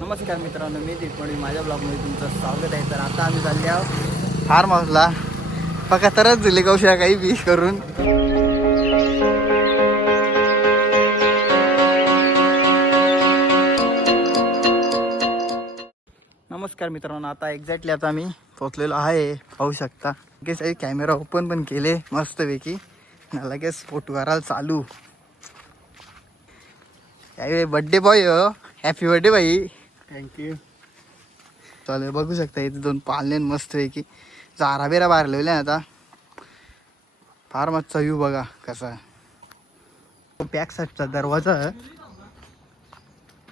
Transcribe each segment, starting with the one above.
नमस्कार मित्रांनो, मी दीपमणी माझ्या ब्लॉगमध्ये तुमचं स्वागत आहे. तर आता आम्ही चालले आहोत फार्म हाऊसला. बघा तरच दिले कौशा काही बी करून. नमस्कार मित्रांनो, आता एक्झॅक्टली आता आम्ही पोचलेलो आहे. पाहू शकता लगेच कॅमेरा ओपन पण केले मस्तपैकी. लगेच फोटो करायला चालू. यावेळी बड्डे बॉय हो, हॅपी बर्थडे भाई. थँक्यू. चालेल, बघू शकता इथे दोन पाळणे मस्त आहे की चारा बिरा बाहेर लावले आता. फार मस्त व्ह्यू बघा कसा. बॅक साईडचा दरवाजा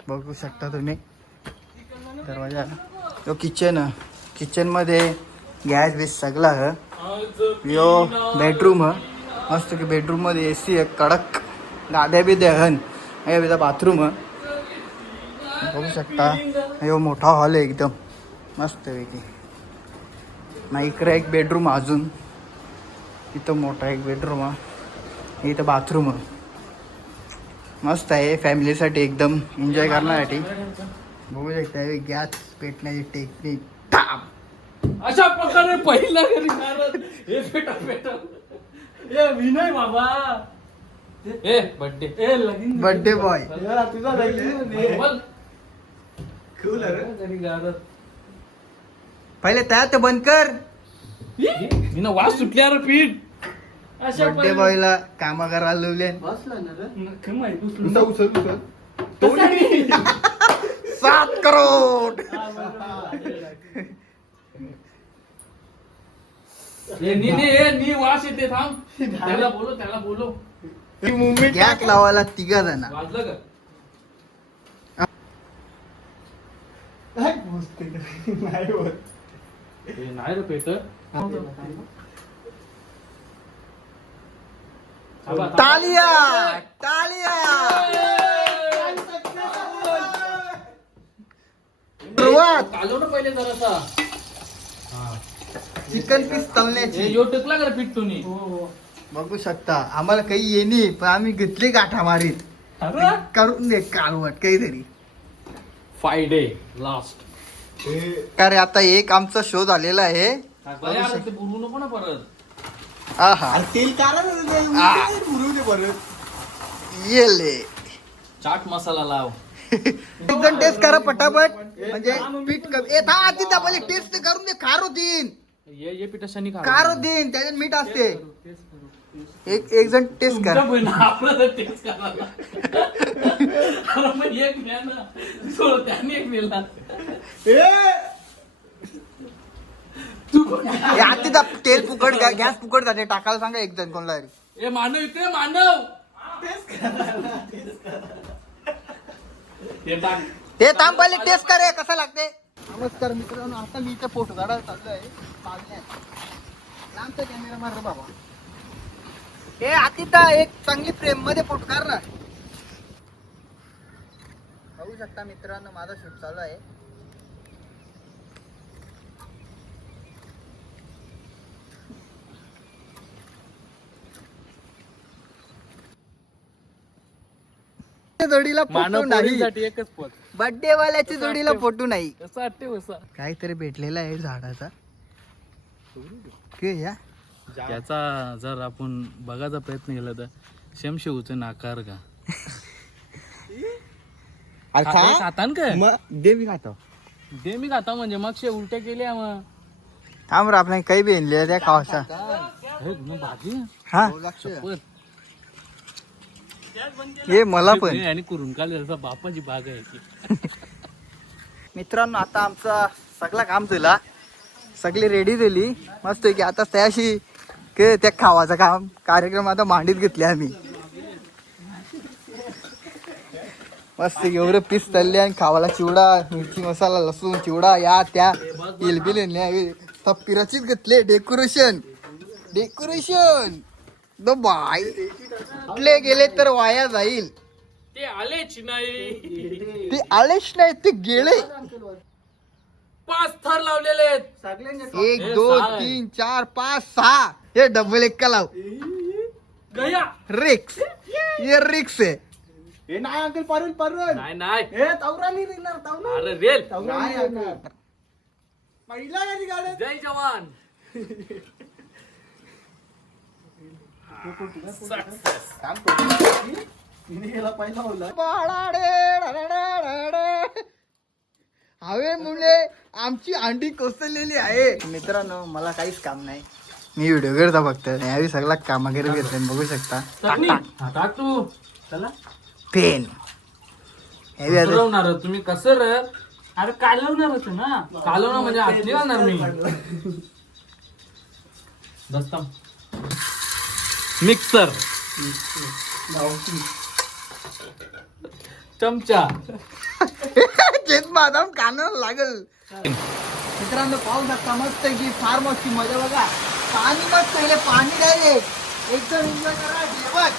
बघू शकता तुम्ही. दरवाजा तो किचन मध्ये गॅस बीस सगळा यो बेडरूम मस्त की. बेडरूम मध्ये AC आहे कडक. गाद्या बिद्या हन बिद्या बाथरूम बघू शकता. यो मोठा हॉल आहे एकदम मस्त पैकी. ना इकडे एक बेडरूम अजून इथं मोठा एक बेडरूम आहे. इथं बाथरूम मस्त आहे फॅमिलीसाठी एकदम एन्जॉय करण्यासाठी. बघू शकता गॅस पेटण्याची टेक्निक अशा प्रकारे पहिला घरी हे पेटा विनय बाबा. ए बर्थडे ए लगीन बर्थडे बॉय तुझा लगीन पहिले त्यात बंद कर. मी वास सुटल्या रे पीठ. बर्थडे बॉयला काम करायला लावले. 7 करोड. नी वास येते. थांब त्याला बोलो गॅस लावायला 3 जण. वाजलं का? नाही रे पेट. Talia Talia. सुरुवात कालव ना पहिले जरासा. Chicken piece तळण्याची. यो टेकला का पीठ तुम्ही? बघू शकता आम्हाला काही येणे पण आम्ही घेतली गाठा मारीत करून दे कालवट काहीतरी. 5 डे लास्ट. कारण आता एक आमचा शो झालेला आहे. ते बोलू नको ना परत. आहा तेल येले. चाट मसाला लाव. एकदम टेस्ट करा पटापट. म्हणजे पीठ कमी तिथं पहिले टेस्ट करून दे. खार होतीन ये पिठाशानी खा. कार होतीन त्याच्यात मीठ असते. एक जण टेस्ट करा. आपलं टेस्ट करा. एक त्याने एक नेला. तिथं तेल फुकट गॅस फुकट जाते. टाकायला सांगा एक जण कोणला तरी. ए मानव इथे मानव. ते थांब पहिले टेस्ट करे कसं लागते. नमस्कार मित्रांनो, आता मी इथे फोटो काढायला चाललो आहे. लांबचा कॅमेरा मार रे बाबा. हे आता एक चांगली फ्रेम मध्ये फोटो काढ ना. बघू शकता मित्रांनो माझा शूट चालू आहे. जोडीला फोटो नाही. एकच पोत. बर्थडे वाल्याची जोडीला फोटो नाही. कसं वाटते वसा. काहीतरी भेटलेला आहे झाडाचा. या त्याचा जर आपण बघायचा प्रयत्न केला तर शमशेऊचे नाकार का खातान का दे मी खातो. दे मी खाता म्हणजे मग शे उलट्या केल्या मग. थांब रे आपल्या काही भेटले त्या खावासा. भाजी हा हे मला पण आणि करून काल बापाची बाग आहे की. मित्रांनो आता आमचा सगळा काम झाला. सगळी रेडी झाली मस्त की. आता त्याशी त्या खावाचा काम कार्यक्रम आता मांडीत घेतले आम्ही. मस्त एवढं पीस तळले आणि खावाला चिवडा मिरची मसाला लसूण चिवडा या त्या इलबिल पिराचीच घेतले. डेकोरेशन बाय आपले गेले तर वाया जाईल. ते आलेच नाही. ते गेले. 5 थर लावलेले आहेत. 1 2 3 4 5 6 हे डबल 1 का लाव. गया रिक्स. ये रिक्स आहे. हे नाही अंकल परून परून नाही नाही हे तवरा नाही निघणार तवरा अरे रेल नाही अंकल पहिला कधी गाडी जय जवान काम तिने गेला पहिला बोलला हवे मुले आमची अंडी कोसळलेली आहे. मित्रांनो मला काहीच काम नाही, मी व्हिडिओ करता फक्त. यावी सगळा काम वगैरे घेतले बघू शकता. टाक तू चला पेन कालवणार तुम्ही कसं र अरे कालवणारच ना कालवणार म्हणजे असली घालणार मी दस्ता मिक्सर चमचा तेच बदाम कानाला लागल. मित्रांनो पाहू शकता मस्त की फार मस्ती मजा बघा. पाणी मस्त पहिले पाणी डायरेक्ट एकदम एन्जॉय करा जेवण.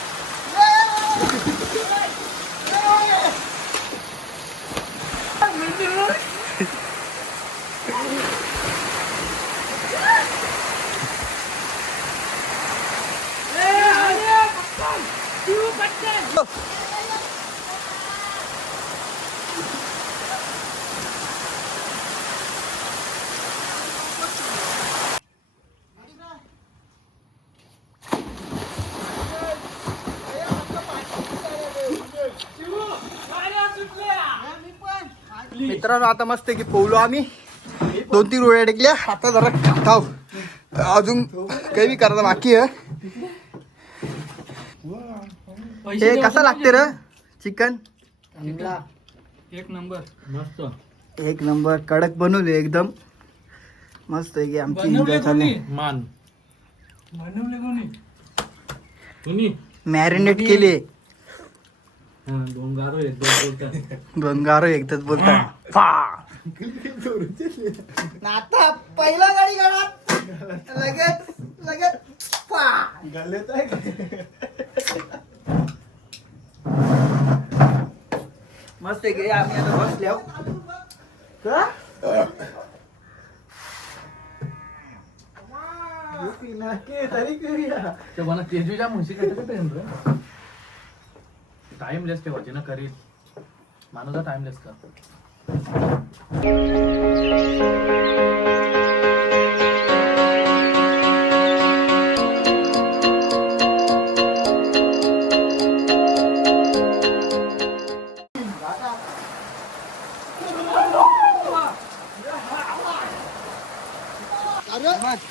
मित्रांनो आता मस्त की पोहलो आम्ही 2-3 उड्या टेकल्या. आता जरा खाताव, अजून काही करायला बाकी आहे. हे कसा लागते र चिकन? एक नंबर मस्त एक नंबर कडक बनवले एकदम मस्त आहे की आमची एन्जॉय चालली. मान बनवले कोणी तुम्ही मॅरिनेट केले. दोन गारो एक बोलतात दोन गारो एकदाच बोलतात. आता पहिला गाडी गाडात लगेच लगेच मस्त आहे की आम्ही आता बसल्या तेजूच्या म्हशी टाइमलेस ठेवायची ना करीत माणूस टाइमलेस का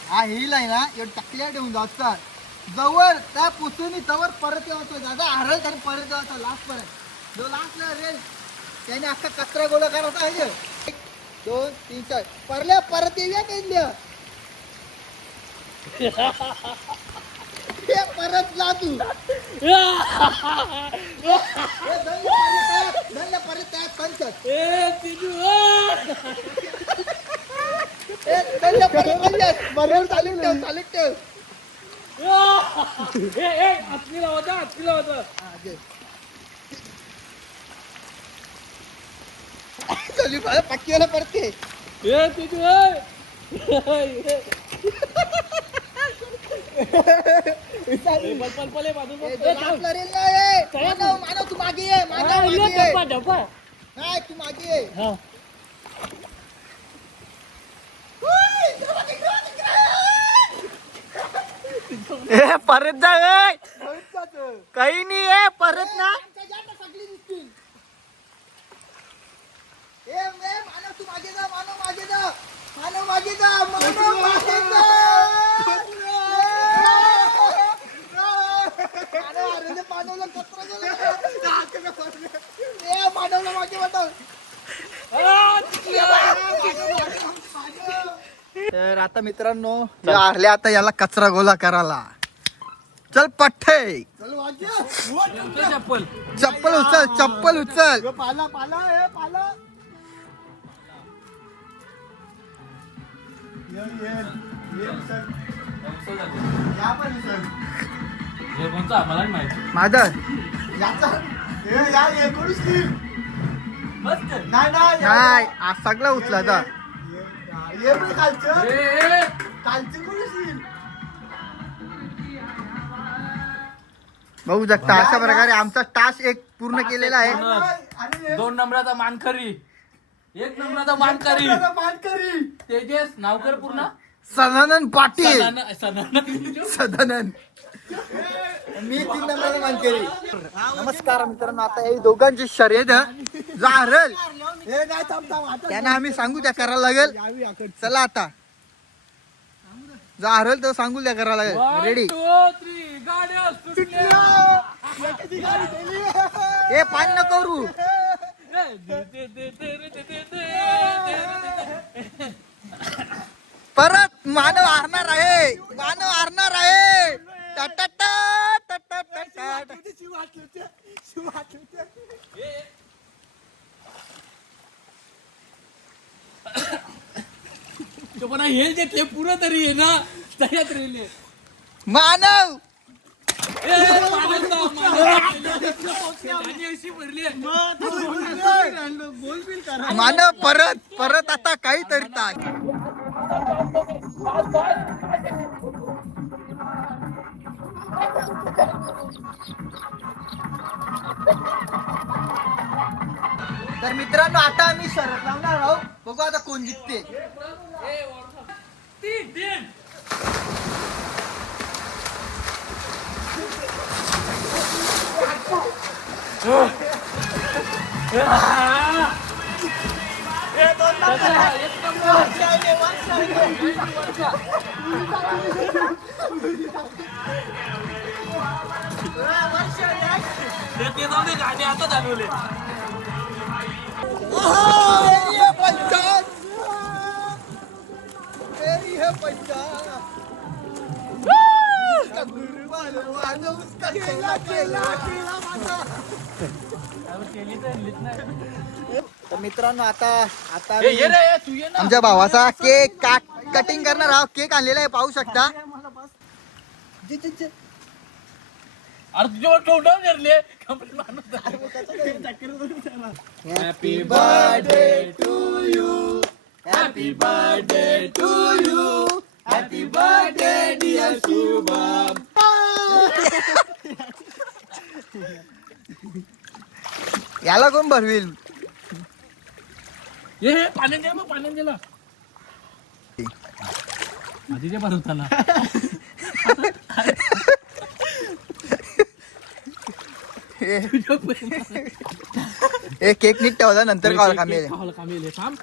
हा हिल आहे ना टकल्या ठेवून जातात जवळ त्या पुसूनी तवर परत येतो दादा हरल तरी परत येतो लास्ट पर्यंत जो लास्ट रेल त्याने अख्खा कचरा गोळा करायचा आहे. 1 2 3 4 परल्या परत येऊया केल्या परत जा तू परत त्या पंचत परत चालू ठेव आतलीला होता चली पक्कीला पडते मानव तू मागे ये नाही तू मागे ये परत जा काही नाही आहे परत ना सगळी दिसतील. मानव तू मागे जा मानव मागे जा मानव मागे जा मानव मागे जा मानवला कचरा मानवला मागे बघ. तर आता मित्रांनो हरले आता याला कचरा गोळा करायला चल पठ्ठे चप्पल चप्पल उचल पाला पाला हे पाला मला माहिती माझा नाही आज सगळं उचला आता बघू शकता अशा प्रकारे आमचा टास्क एक पूर्ण केलेला आहे. 2 नंबराचा मानकरी, 1 नंबराचा मानकरी तेजस नावकर पूर्ण सदानंद पाटील. सदानंद सदानंद. मी 3 नंबरचा मानकरी. नमस्कार मित्रांनो, आता हे दोघांची शर्यत जो हरल त्यांना आम्ही सांगू त्या करायला लागेल. चला आता जो हरल तो सांगू त्या करायला लागेल. रेडी? 1 2 3 गाड्या सुटल्या. हे पान न करू. परत मानव हारणार आहे, मानव हारणार आहे. टटटा, टटटा. तो पण हे जे ते पुरं तरी आहे ना तयात राहिले. मानव मानव परत परत आता काहीतरी ताक. तर मित्रांनो, आता आम्ही शर्यत लावणार आहोत. बघू आता कोण जिंकते. गाडी आता चालवले. तर मित्रांनो, आता आता ये रे तू ये ना. आमच्या भावाचा केक कटिंग करणार आहोत. केक आणलेला आहे, पाहू शकता. अरे तुझ्यावर तोंडावर धरले कंप्लीट माणूस. Happy birthday to you, happy birthday to you, happy birthday dear Shubham. याला कोण भरविल? हे पाण्यात द्या, मग पाण्यात दिला आधीच्या भरवताना. हे केक नीट ठेवला, नंतर खायला कामेल. कामेल थांब.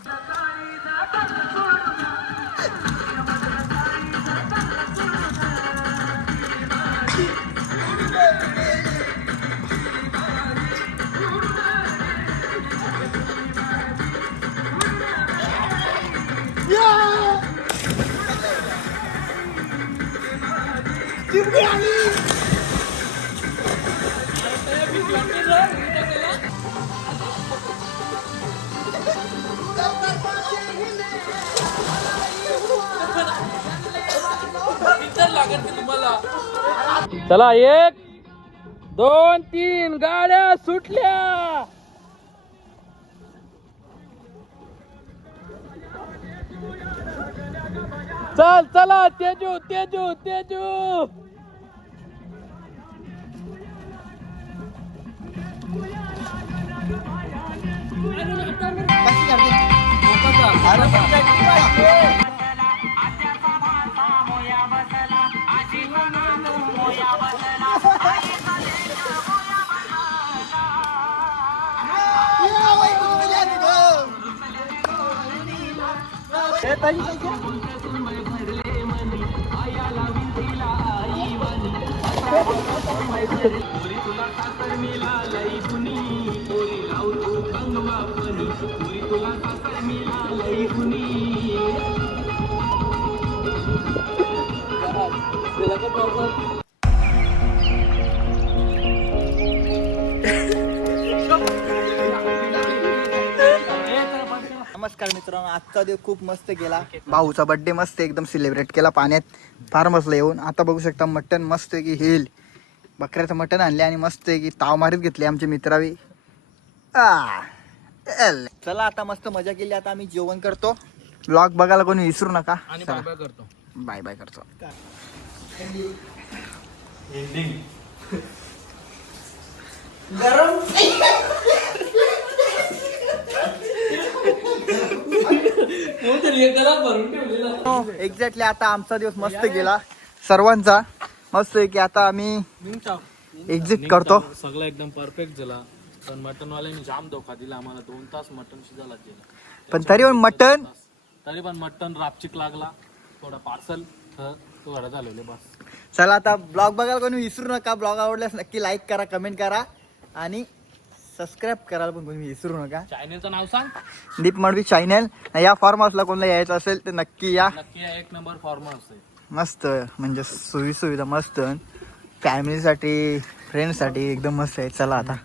चला 1 2 3 गाड्या सुटल्या. चल चला तेजू तेजू तेजू. नमस्कार मित्रांनो, आजचा दिवस खूप मस्त गेला. भाऊचा बर्थडे मस्त एकदम सेलिब्रेट केला पाण्यात. फार मस्त येऊन. आता बघू शकता मटन मस्त आहे की हेल बकऱ्याचं मटन आणले आणि मस्त आहे की ताव मारीत घेतले आमचे मित्रावी. चला आता मस्त मजा केली. आता आम्ही जेवण करतो. व्लॉग बघायला कोणी विसरू नका. आणि बाय बाय करतो. बाय बाय करतो. गरम एक्झॅक्टली आता आमचा दिवस मस्त गेला सर्वांचा. मस्त आहे की आता आम्ही एक्झिट करतो. सगळं एकदम परफेक्ट झाला. पण मटन वाल्याने जाम धोका दिला आम्हाला. 2 तास मटन शिजायला दिलं. पण तरी पण मटन रापचिक लागला. थोडा पार्सल तो घरा झालेले बस. चला आता ब्लॉग बघायला कोणी विसरू नका. ब्लॉग आवडल्यास नक्की लाईक करा, कमेंट करा आणि सबस्क्राईब करायला पण कोणी विसरू नका. चॅनेलचं नाव सांग. दीप मडवी चॅनल. या फार्म हाऊसला कोणाला यायचं असेल तर नक्की या. नक्की 1 नंबर फार्म हाऊस आहे. मस्त म्हणजे सुविधा मस्त. फॅमिलीसाठी फ्रेंडसाठी एकदम मस्त आहे. चला आता